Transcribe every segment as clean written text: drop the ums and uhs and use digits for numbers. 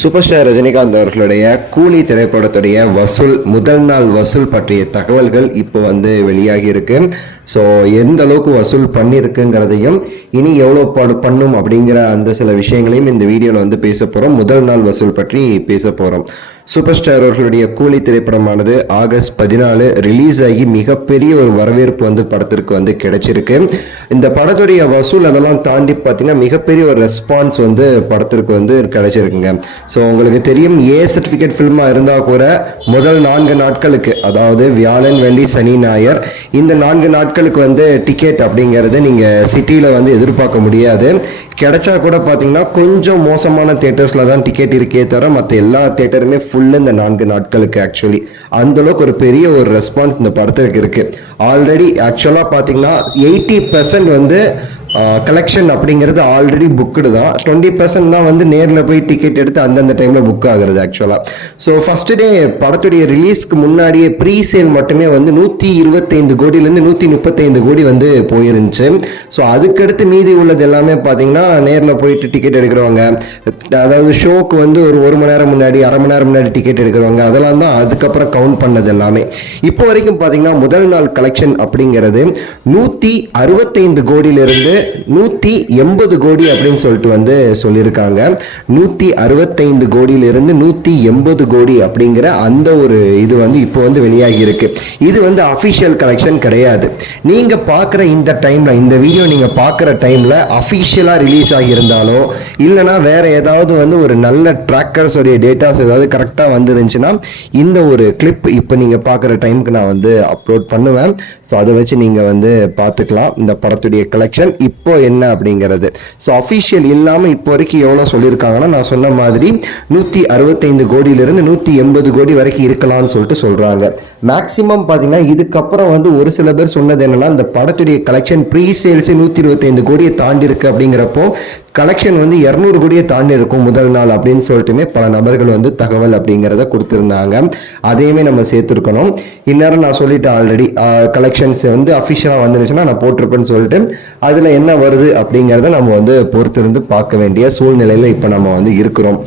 Super star Rajinikanth அவர்களுடைய கூலி திரைப்படத்துடைய வசூல் முதல் நாள் வசூல் பற்றிய தகவல்கள் இப்போ வெளியாகி இருக்கு. ஸோ எந்த அளவுக்கு வசூல் பண்ணியிருக்குங்கிறதையும் இனி எவ்வளோ பண்ணும் அப்படிங்கிற அந்த சில விஷயங்களையும் இந்த வீடியோவில் பேச போகிறோம். முதல் நாள் வசூல் பற்றி பேச போகிறோம். சூப்பர் ஸ்டார் அவர்களுடைய கூலி திரைப்படமானது ஆகஸ்ட் 14 ரிலீஸ் ஆகி மிகப்பெரிய ஒரு வரவேற்பு படத்திற்கு கிடைச்சிருக்கு. இந்த படத்துடைய வசூல் அதெல்லாம் தாண்டி பார்த்தீங்கன்னா மிகப்பெரிய ஒரு ரெஸ்பான்ஸ் படத்திற்கு கிடைச்சிருக்குங்க. ஸோ உங்களுக்கு தெரியும், ஏ சர்டிஃபிகேட் ஃபில்மாக இருந்தால் கூட முதல் 4 நாட்களுக்கு, அதாவது வியாழன் வெள்ளி சனி ஞாயிறு, இந்த 4 நாட்களுக்கு டிக்கெட் அப்படிங்கிறது நீங்கள் சிட்டியில் எதிர்பார்க்க முடியாது. கிடைச்சா கூட பார்த்தீங்கன்னா கொஞ்சம் மோசமான தியேட்டர்ஸில் தான் டிக்கெட் இருக்கே தவிர மற்ற எல்லா தியேட்டருமே ஃபுல்லு இந்த 4 நாட்களுக்கு. ஆக்சுவலி அந்தளவுக்கு ஒரு பெரிய ஒரு ரெஸ்பான்ஸ் இந்த படத்துக்கு இருக்குது. ஆல்ரெடி ஆக்சுவலாக பார்த்தீங்கன்னா 80% கலெக்ஷன் அப்படிங்கிறது ஆல்ரெடி புக்குடு தான். 20% தான் நேரில் போய் டிக்கெட் எடுத்து அந்தந்த டைமில் புக் ஆகுறது ஆக்சுவலாக. ஸோ ஃபர்ஸ்ட் டே படத்துடைய ரிலீஸ்க்கு முன்னாடியே ப்ரீ சேல் மட்டுமே 125 கோடியிலேருந்து 135 கோடி போயிருந்துச்சு. ஸோ அதுக்கடுத்து மீதி உள்ளது எல்லாமே பார்த்தீங்கன்னா நேரில் போயிட்டு டிக்கெட் எடுக்கிறவங்க, அதாவது ஷோக்கு ஒரு மணி நேரம் முன்னாடி, அரை மணி நேரம் முன்னாடி டிக்கெட் எடுக்கிறவங்க, அதெல்லாம் தான் அதுக்கப்புறம் கவுண்ட் பண்ணது எல்லாமே. இப்போ வரைக்கும் பார்த்தீங்கன்னா முதல் நாள் கலெக்ஷன் அப்படிங்கிறது 165 கோடியிலிருந்து 180 கோடி அப்படின்னு சொல்லிட்டு சொல்லியிருக்காங்க. 165 கோடியிலிருந்து 180 கோடி அப்படிங்கிற அந்த ஒரு இது இப்போ வெளியாகி இருக்கு. இது அபிஷியல் கலெக்ஷன் கிடையாது. நீங்க பார்க்குற இந்த டைம்ல, இந்த வீடியோ நீங்க பார்க்குற டைம்ல அபிஷியலா ரிலீஸ் ஆகியிருந்தாலோ இல்லைனா வேற ஏதாவது ஒரு நல்ல ட்ராக்கர்ஸ் உடைய டேட்டாஸ் ஏதாவது கரெக்டா வந்துருந்துச்சுன்னா இந்த ஒரு கிளிப் இப்போ நீங்க பார்க்குற டைமுக்கு நான் அப்லோட் பண்ணுவேன். ஸோ அதை வச்சு நீங்க பார்த்துக்கலாம் இந்த படத்துடைய கலெக்ஷன் இப்போ என்ன அப்படிங்கிறது. ஸோ அஃபிஷியல் இல்லாமல் இப்போ வரைக்கும் எவ்வளோ சொல்லியிருக்காங்கன்னா, நான் சொன்ன மாதிரி 165 கோடியிலிருந்து 180 கோடி வரைக்கும் இருக்கலாம்னு சொல்லிட்டு சொல்றாங்க. மேக்சிமம் பார்த்தீங்கன்னா இதுக்கப்புறம் ஒரு சில பேர் சொன்னது என்னன்னா, இந்த படத்துடைய கலெக்ஷன் ப்ரீ சேல்ஸ் 125 கோடியை தாண்டி இருக்கு அப்படிங்கிறப்போ கலெக்ஷன் 200 கோடியை தாண்டி இருக்கும் முதல் நாள் அப்படின்னு சொல்லிட்டுமே பல நபர்கள் தகவல் அப்படிங்கிறத கொடுத்துருந்தாங்க. அதையுமே நம்ம சேர்த்துருக்கணும். இந்நேரம் நான் சொல்லிட்டேன் ஆல்ரெடி, கலெக்ஷன்ஸ் அஃபிஷியலாக வந்துருச்சுன்னா நான் போட்டிருப்பேன்னு சொல்லிட்டு அதில் என்ன வருது அப்படிங்கிறத நம்ம பொறுத்திருந்து பார்க்க வேண்டிய சூழ்நிலையில் இப்போ நம்ம இருக்கிறோம்.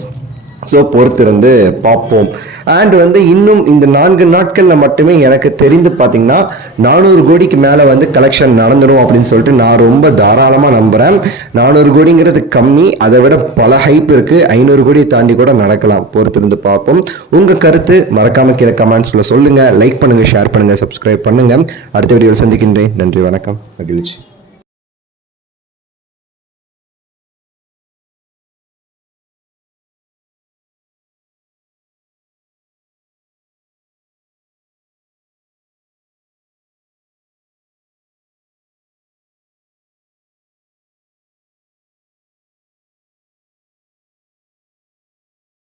ஸோ பொறுத்திருந்து பார்ப்போம். அண்ட் இன்னும் இந்த 4 நாட்களில் மட்டுமே எனக்கு தெரிந்து பார்த்தீங்கன்னா 400 கோடிக்கு மேலே கலெக்ஷன் நடந்துடும் அப்படின்னு சொல்லிட்டு நான் ரொம்ப தாராளமாக நம்புகிறேன். 400 கோடிங்கிறது கம்மி, அதை விட பல ஹைப் இருக்குது. 500 கோடியை தாண்டி கூட நடக்கலாம். பொறுத்திருந்து பார்ப்போம். உங்கள் கருத்து மறக்காமல் கீழே கமெண்ட்ஸில் சொல்லுங்கள். லைக் பண்ணுங்கள், ஷேர் பண்ணுங்கள், சப்ஸ்கிரைப் பண்ணுங்கள். அடுத்த வீடியோவில் சந்திக்கின்றேன். நன்றி, வணக்கம், மகிழ்ச்சி.